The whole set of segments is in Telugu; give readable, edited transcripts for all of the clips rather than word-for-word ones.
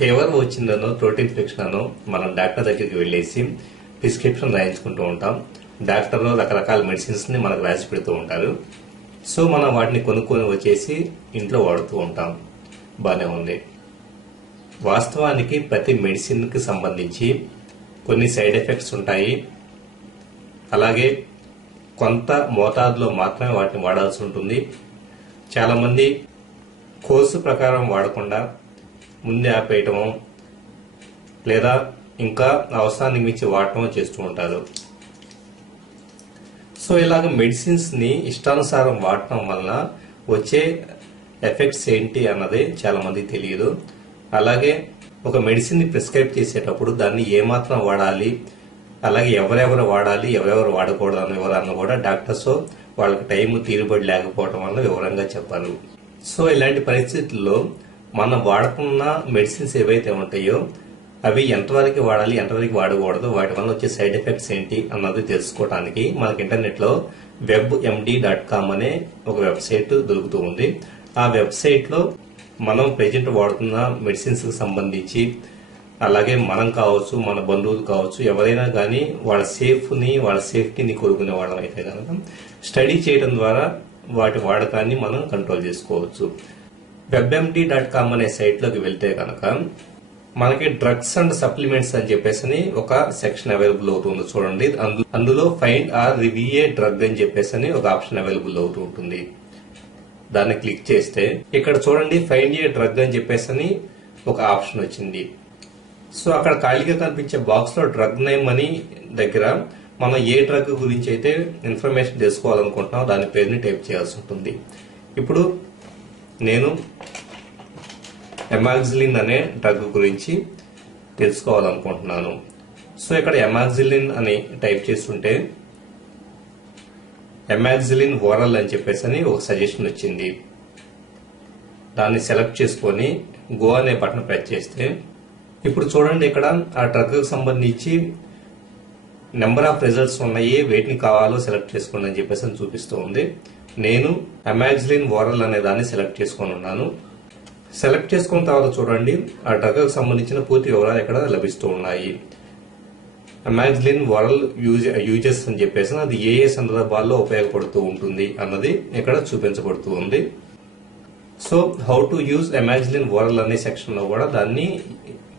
ఫీవర్ వచ్చిందనో థ్రోట్ ఇన్ఫెక్షన్ అనో మనం డాక్టర్ దగ్గరికి వెళ్ళేసి ప్రిస్క్రిప్షన్ రాయించుకుంటూ ఉంటాం. డాక్టర్ రకరకాల మెడిసిన్స్ ని మనకు రాసి పెడుతూ ఉంటారు. సో మనం వాటిని కొనుక్కొని వచ్చేసి ఇంట్లో వాడుతూ ఉంటాం. బానే ఉంది. వాస్తవానికి ప్రతి మెడిసిన్ కి సంబంధించి కొన్ని సైడ్ ఎఫెక్ట్స్ ఉంటాయి. అలాగే కొంత మోతాదులో మాత్రమే వాటిని వాడాల్సి ఉంటుంది. చాలా మంది కోర్సు ప్రకారం వాడకుండా ముందే ఆపేయటము లేదా ఇంకా అవసరానికి మించి వాడటం చేస్తూ ఉంటారు. సో ఇలాగ మెడిసిన్స్ ని ఇష్టానుసారం వాడటం వలన వచ్చే ఎఫెక్ట్స్ ఏంటి అన్నది చాలా మందికి తెలియదు. అలాగే ఒక మెడిసిన్ ని ప్రిస్క్రైబ్ చేసేటప్పుడు దాన్ని ఏమాత్రం వాడాలి, అలాగే ఎవరెవరు వాడాలి ఎవరెవరు వాడకూడదు అన్న వివరాలను కూడా డాక్టర్స్ వాళ్ళకి టైం తీరుబడి లేకపోవడం వల్ల వివరంగా చెప్పారు. సో ఇలాంటి పరిస్థితుల్లో మనం వాడుతున్న మెడిసిన్స్ ఏవైతే ఉంటాయో అవి ఎంతవరకు వాడాలి ఎంతవరకు వాడకూడదు, వాటి వల్ల వచ్చే సైడ్ ఎఫెక్ట్స్ ఏంటి అన్నది తెలుసుకోవడానికి మనకి ఇంటర్నెట్ లో webmd.com అనే ఒక వెబ్సైట్ దొరుకుతూ ఉంది. ఆ వెబ్సైట్ లో మనం ప్రెజెంట్ వాడుతున్న మెడిసిన్స్ కి సంబంధించి అలాగే మనం కావచ్చు మన బంధువులు కావచ్చు ఎవరైనా కానీ వాళ్ళ సేఫ్టీని కోరుకునే వాళ్ళం అయితే కనుక స్టడీ చేయడం ద్వారా వాటి వాడకాన్ని మనం కంట్రోల్ చేసుకోవచ్చు. webmd.com అనే సైట్ లోకి వెళ్తే కనుక మనకి డ్రగ్స్ అండ్ సప్లిమెంట్స్ అని చెప్పేసి ఒక సెక్షన్ అవైలబుల్ అవుతుంది. చూడండి, అందులో find or review a drug అని చెప్పేసి ఒక ఆప్షన్ అవైలబుల్ అవుతూ ఉంటుంది. దాన్ని క్లిక్ చేస్తే ఇక్కడ చూడండి ఫైండ్ ఏ డ్రగ్ అని చెప్పేసి ఒక ఆప్షన్ వచ్చింది. సో అక్కడ ఖాళీగా కనిపించే బాక్స్ లో డ్రగ్ నేమ్ అని దగ్గర మనం ఏ డ్రగ్ గురించి అయితే ఇన్ఫర్మేషన్ తెలుసుకోవాలనుకుంటున్నాం దాని పేరుని టైప్ చేయాల్సి ఉంటుంది. ఇప్పుడు నేను ఎమాక్సిలిన్ అనే డ్రగ్ గురించి తెలుసుకోవాలనుకుంటున్నాను. సో ఇక్కడ ఎమాక్సిలిన్ అని టైప్ చేస్తుంటే ఎమాక్సిలిన్ ఓరల్ అని చెప్పేసి ఒక సజెషన్ వచ్చింది. దాన్ని సెలెక్ట్ చేసుకొని గో అనే బటన్ ప్రెస్ చేస్తే ఇప్పుడు చూడండి ఇక్కడ ఆ డ్రగ్ కు సంబంధించి నెంబర్ ఆఫ్ రిజల్ట్స్ ఉన్నాయి, వేటిని కావాలో సెలెక్ట్ చేసుకోండి అని చెప్పేసి చూపిస్తూ ఉంది. నేను ఎమాక్సిలిన్ ఓరల్ అనే దాన్ని సెలెక్ట్ చేసుకొని ఉన్నాను. సెలెక్ట్ చేసుకున్న తర్వాత చూడండి ఆ డ్రగ్ కు సంబంధించిన పూర్తి వివరాలు ఇక్కడ లభిస్తూ ఉన్నాయి. ఎమాక్సిలిన్ ఓరల్ యూజెస్ అని చెప్పేసి అది ఏ సందర్భాల్లో ఉపయోగపడుతూ ఉంటుంది అన్నది ఇక్కడ చూపించబడుతూ ఉంది. So how to use amoxicillin oral అనే సెక్షన్ లో కూడా దాన్ని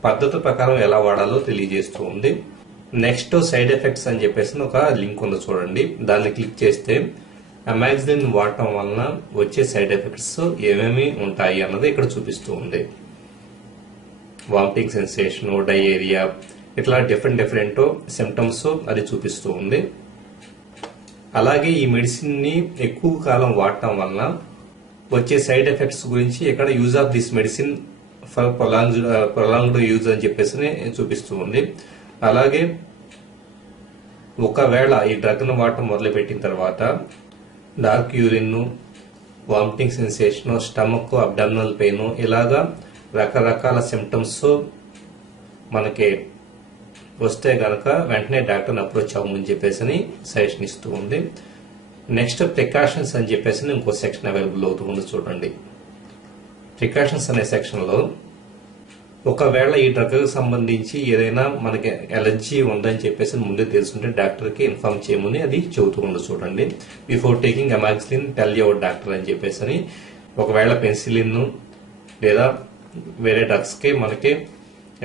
పద్ధతి ప్రకారం ఎలా వాడాలో తెలియజేస్తూ ఉంది. నెక్స్ట్ సైడ్ ఎఫెక్ట్స్ అని చెప్పేసి ఒక లింక్ ఉంది చూడండి, దాన్ని క్లిక్ చేస్తే ఎమాక్సిలిన్ వాడటం వలన వచ్చే సైడ్ ఎఫెక్ట్స్ ఏమేమి ఉంటాయి అన్నది ఇక్కడ చూపిస్తూ ఉంది. వామిటింగ్ సెన్సేషన్, డయేరియా, ఇట్లా డిఫరెంట్ సిమ్టమ్స్ అది చూపిస్తూ ఉంది. అలాగే ఈ మెడిసిన్ ని ఎక్కువ కాలం వాడటం వలన వచ్చే సైడ్ ఎఫెక్ట్స్ గురించి ఇక్కడ use of this medicine for prolonged use అని చెప్పేసి చూపిస్తూ ఉంది. అలాగే ఒకవేళ ఈ డ్రగ్ ను వాడటం మొదలు పెట్టిన తర్వాత dark urine, vomiting sensation, stomach, abdominal pain ఇలాగా రకరకాల సిమ్టమ్స్ మనకి వస్తే గనక వెంటనే డాక్టర్ని అప్రోచ్ అవ్వమని చెప్పేసి సజెషన్ ఇస్తూ ఉంది. నెక్స్ట్ ప్రికాషన్స్ అని చెప్పేసి ఇంకో సెక్షన్ అవైలబుల్ అవుతూ ఉంది. చూడండి, ప్రికాషన్స్ అనే సెక్షన్ లో ఒకవేళ ఈ డ్రగ్ కు సంబంధించి ఏదైనా మనకి ఎలర్జీ ఉందని చెప్పేసి ముందే తెలుసుంటే డాక్టర్ కి ఇన్ఫార్మ్ చేయమని అది చెబుతూ ఉంది. చూడండి, before taking amoxicillin tell your doctor అని చెప్పేసి ఒకవేళ పెన్సిలిన్ లేదా వేరే డ్రగ్స్ కి మనకి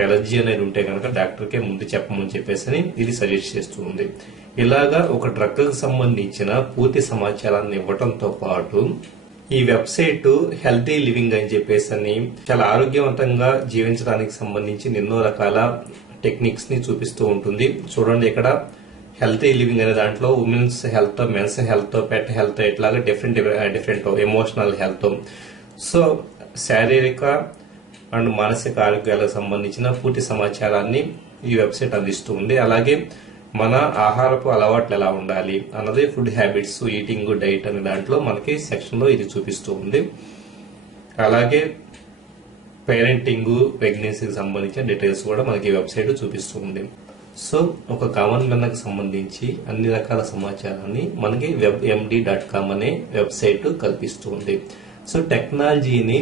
ఎలర్జీ అనేది ఉంటే కనుక డాక్టర్ కే ముందు చెప్పమని చెప్పేసి ఇది సజెస్ట్ చేస్తూ ఉంది. ఇలాగా ఒక డ్రగ్ కు సంబంధించిన పూర్తి సమాచారాన్ని ఇవ్వడంతో పాటు ఈ వెబ్సైట్ హెల్తీ లివింగ్ అని చెప్పేసి చాలా ఆరోగ్యవంతంగా జీవించడానికి సంబంధించి ఎన్నో రకాల టెక్నిక్స్ ని చూపిస్తూ ఉంటుంది. చూడండి, ఇక్కడ హెల్తీ లివింగ్ అనే దాంట్లో ఉమెన్స్ హెల్త్, మెన్స్ హెల్త్, పెట్ హెల్త్ ఇట్లాగా డిఫరెంట్ ఎమోషనల్ హెల్త్, సో శారీరక అండ్ మానసిక ఆరోగ్యాలకు సంబంధించిన పూర్తి సమాచారాన్ని ఈ వెబ్సైట్ అందిస్తూ ఉంది. అలాగే మన ఆహారపు అలవాట్లు ఎలా ఉండాలి అన్నది ఫుడ్ హ్యాబిట్స్, ఈటింగ్, డైట్ అనే దాంట్లో మనకి సెక్షన్ లో ఇది చూపిస్తూ ఉంది. అలాగే పేరెంటింగ్, ప్రెగ్నెన్సీకి సంబంధించిన డీటెయిల్స్ కూడా మనకి వెబ్సైట్ చూపిస్తూ ఉంది. సో ఒక కామన్ మెన్ కి సంబంధించి అన్ని రకాల సమాచారాన్ని మనకి webmd.com అనే వెబ్సైట్ కల్పిస్తుంది. సో టెక్నాలజీని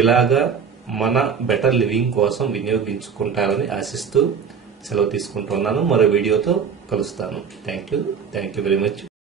ఇలాగా మన బెటర్ లివింగ్ కోసం వినియోగించుకుంటారని ఆశిస్తూ సెలవు తీసుకుంటున్నాను. మరో వీడియోతో కలుస్తాను. Thank you very much.